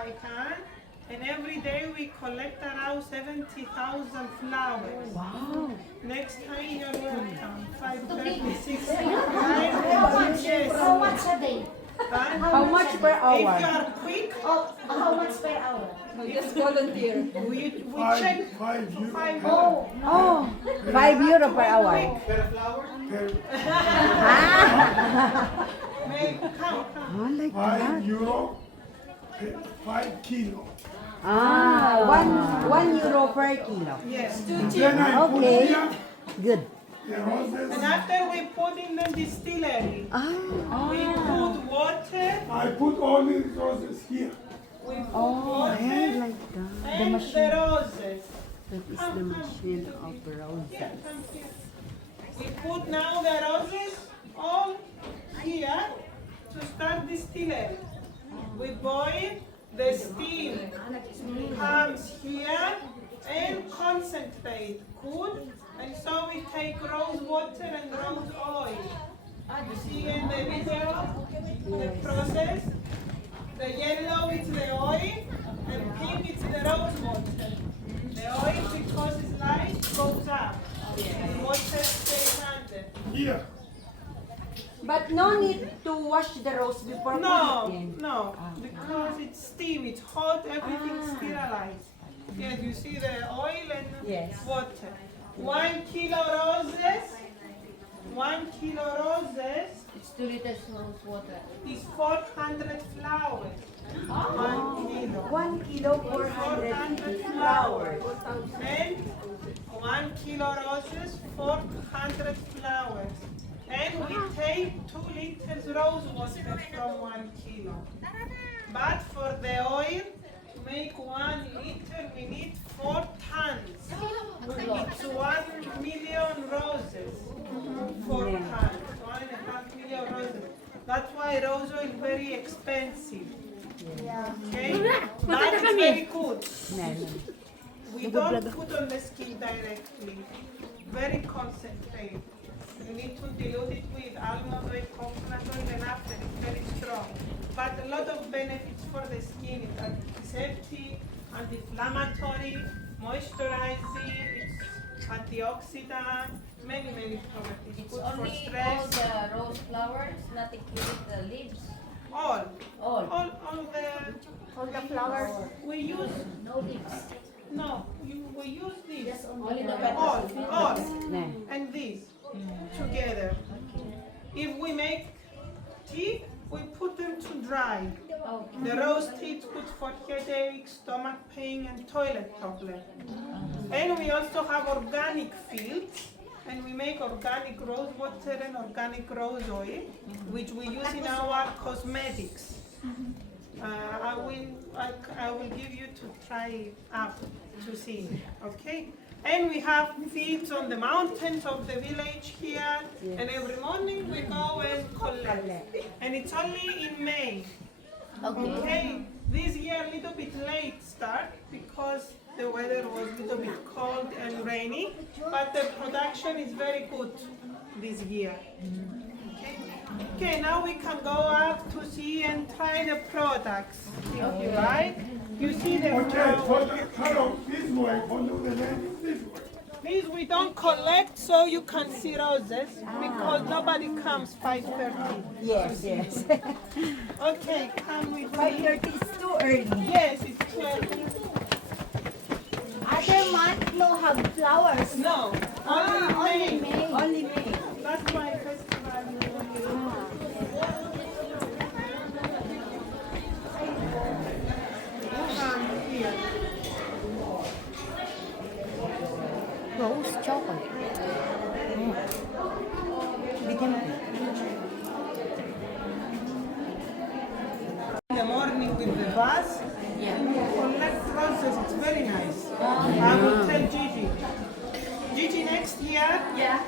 high, huh? And every day we collect around 70,000 flowers. Wow. Next time you're welcome. 5:36. How much a day? How much per If hour? you are quick, How much per hour? Just volunteer. we check 5 euros. Oh, 5 euro per hour. Count. Oh, like that. 5 euro, 5 kilo. Ah, one euro per kilo. Yes. Then I put Okay. here Good. the roses. And after we put in the distillery, Ah, we put water, I put all the roses here. we put oh, water like that. The and the machine. roses. That is the machine of roses. We put now the roses all here to start distillery. We boil, the steam comes here and concentrate good. And so we take rose water and rose oil. You see in the video the process. The yellow is the oil and pink is the rose water. The oil, because it's light, goes up. The water stays under. Here. But no need to wash the rose before putting it in. No, because it's steam, it's hot, everything's sterilized. Yes, you see the oil and Yes. water. 1 kilo roses, 1 kilo roses It's 2 liters rose water. is 400 flowers. 1 kilo. 1 kilo, 400 flowers. And 1 kilo roses, 400 flowers. And we take 2 liters rose water from 1 kilo. But for the oil, to make 1 liter, we need 4 tons. It's 1 million roses. 4 tons, 1.5 million roses. That's why rose oil is very expensive. Okay? But it's very good. We don't put on the skin directly. Very concentrated. You need to dilute it with almond oil, coconut oil, and after it's very strong. But a lot of benefits for the skin. It's antiseptic, anti-inflammatory, moisturizing, it's antioxidant, many properties. It's Good for only all stress. the rose flowers, not including the leaves. All All the flowers. we use. No leaves. No, we use this. Only the All, petals. and this together. If we make tea, we put them to dry. The rose tea is good for headache, stomach pain, and toilet problem. And we also have organic fields, and we make organic rose water and organic rose oil, which we use in our cosmetics. I will give you to try it out to see, okay? And we have fields on the mountains of the village here, and every morning we go and collect. And it's only in May. Okay, this year a little bit late start because the weather was a little bit cold and rainy, but the production is very good this year. Okay, now we can go up to see and try the products, if you like. You see the Okay, follow this way, follow the ladies this way. These we don't collect so you can see roses because nobody comes 5:30. Yes. Okay, come with me. 5:30 is too early. Yes, it's 12. Other month no have flowers. No, only May. Only May. That's my festival. Come here. Rose chocolate. Bigyan mo. In the morning with the bus, you collect roses. It's very nice. I will tell Gigi. Gigi, next year,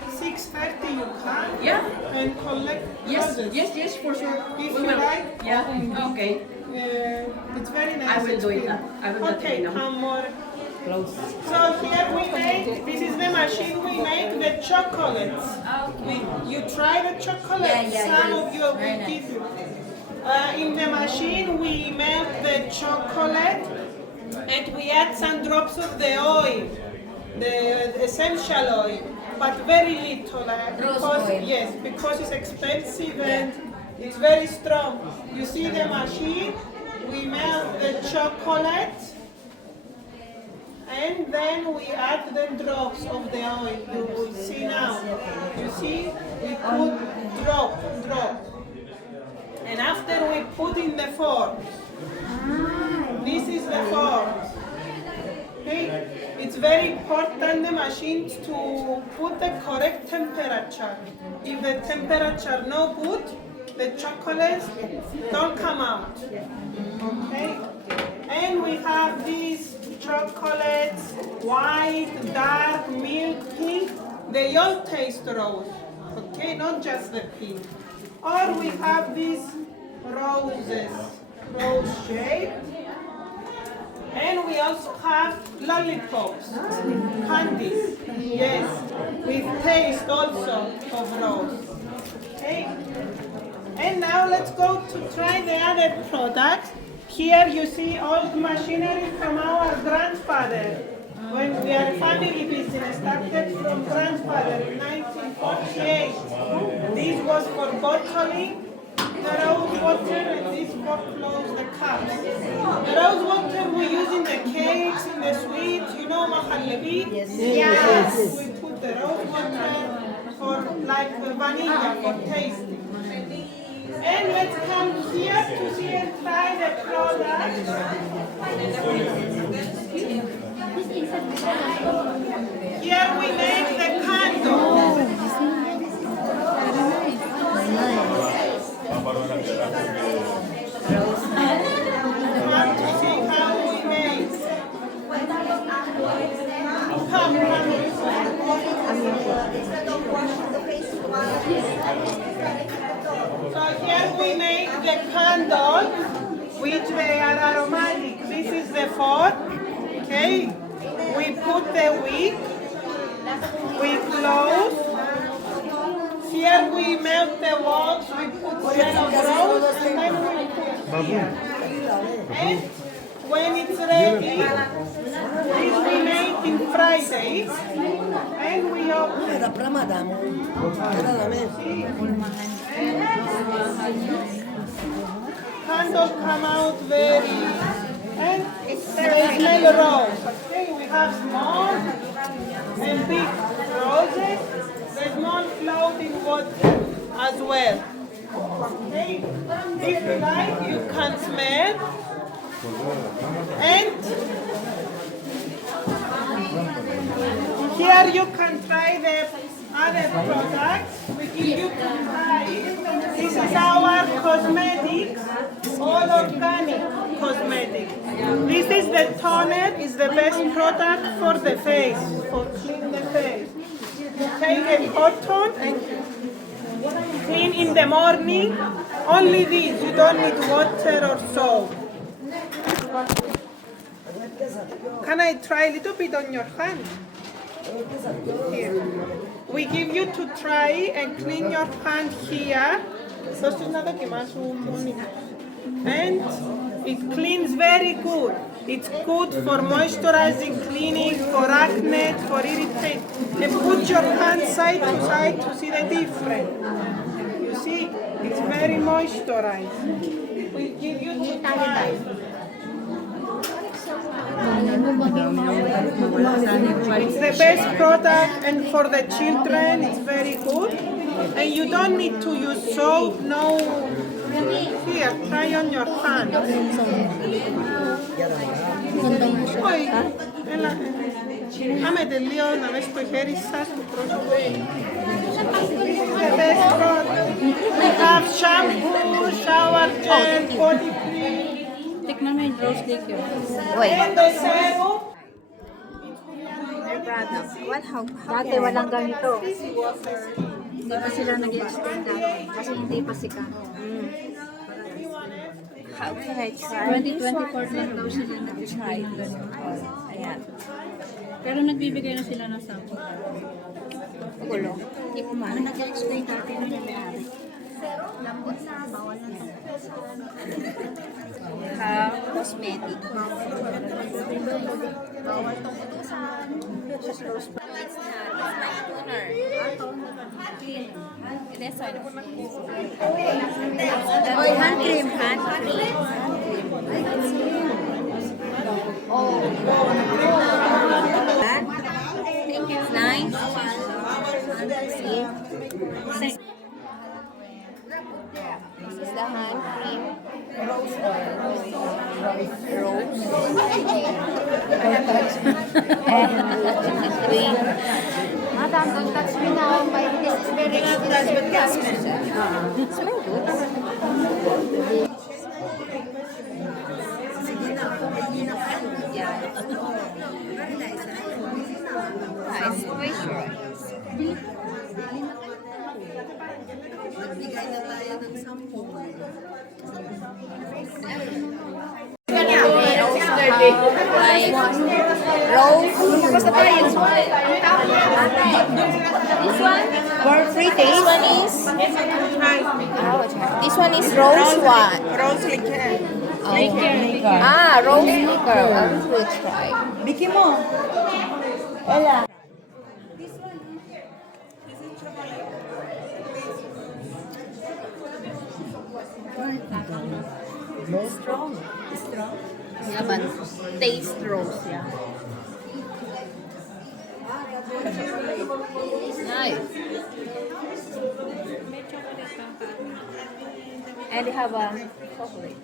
6:30 you come and collect roses. Yes, for sure. If you like, Yeah, okay. it's very nice. I will do it. I will let Okay, you know. come more. Close. So here we make, this is the machine we make the chocolates. You try the chocolate, some of you will give you. In the machine, we melt the chocolate and we add some drops of the oil, the essential oil, but very little. Because, yes, because it's expensive and it's very strong. You see the machine, we melt the chocolate and then we add the drops of the oil. You will see now. You see, we put drop. And after we put in the forms. This is the forms. Okay? It's very important the machines to put the correct temperature. If the temperature no good, the chocolates don't come out. Okay? And we have these chocolates, white, dark, milk, pink. They all taste rose. Okay, not just the pink. Or we have these roses, rose shape. And we also have lollipops, candies, yes, with taste also of rose. Okay. And now let's go to try the other products. Here you see old machinery from our grandfather. When we are a family business, started from grandfather in 1948. This was for bottling the rose water and this for close the cups. The rose water we use in the cakes, in the sweets, you know, mahalebi? Yes. We put the rose water for like vanilla for tasting. And let's come here to see and try the product. Here we make the candle. You have to see how we make. So here we make the candle, which they are aromatic. This is the fork. Okay. We put the wick. We close. Here we melt the wax, we put yellow rose, and then we put here. And when it's ready, this we make in Fridays, and we open. Candles come out very, and they smell rose. Okay, we have small and big roses. The small float in water as well. Okay, if you like, you can smell. And here you can try the other products. We give you to try. This is our cosmetic, all organic cosmetic. This is the toner, is the best product for the face, for clean the face. You take a cotton and clean in the morning. Only this, you don't need water or soap. Can I try a little bit on your hand? Here. We give you to try and clean your hand here. And it cleans very good. It's good for moisturizing, cleaning, for acne, for irritate. And put your hand side to see the difference. You see, it's very moisturized. We give you to try. It's the best product, and for the children it's very good. And you don't need to use soap, no. Here, try on your hand. Άμε τελείω να μες το χέρι σας του πρόσωπου. The best product. We have shampoo, shower gel, body cream. Tikman mo yung rose cake yun. And the serum. Dati walang ganito. Hindi pa sila nag-extend kasi hindi pa sikat. How can I try? 2024 lang daw sila nag-extend ganun. Ayan. Pero nagbibigay na sila ng sample. Gulo. Hindi ko man. Nag-explain dati nun yung may-ari. Lambot na, bawal na ito. Cosmetic. Bawal itong utusan. Just rose pa. No, it's not. It's my toner. This one. Oh, hand cream. Hand cream. Oh. Thank you. Nice. See? This is the hand cream. Rose oil. Rose. Green. Madam, don't touch me now. This is very expensive. Smell good. Yeah. It's moisturize. Nagbigay na tayo ng 10. Like rose. This one for free taste. This one is. This one is rose one. Rose liqueur. Rose liquor. I will try. Biki mo. Ella. Strong. Yeah, but taste rose. Yeah. Nice. And they have a chocolate.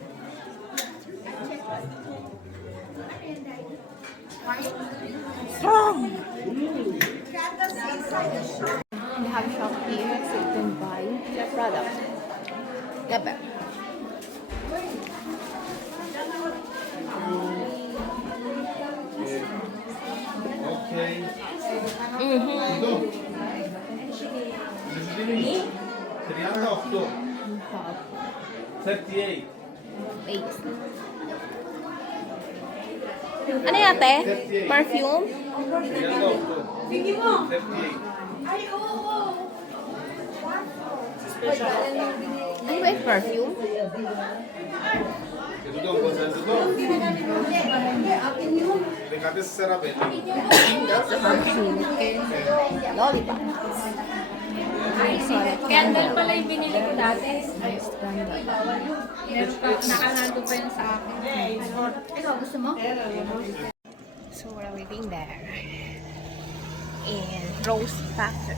Strong. They have shop here so you can buy their product. Yep. Okay. Mm-hmm. 38. 38. Wait. Ano yan, ate? Perfume? 38. Biki mo. 38. Ano ba yung perfume? Ito doon, konsenso doon. Dekate sa sarap eh. Lollipop. Candle pala yung binili ko dati. Nakalado pa yun sa akin. Ikaw, gusto mo? So we're living there. In Rose Factory.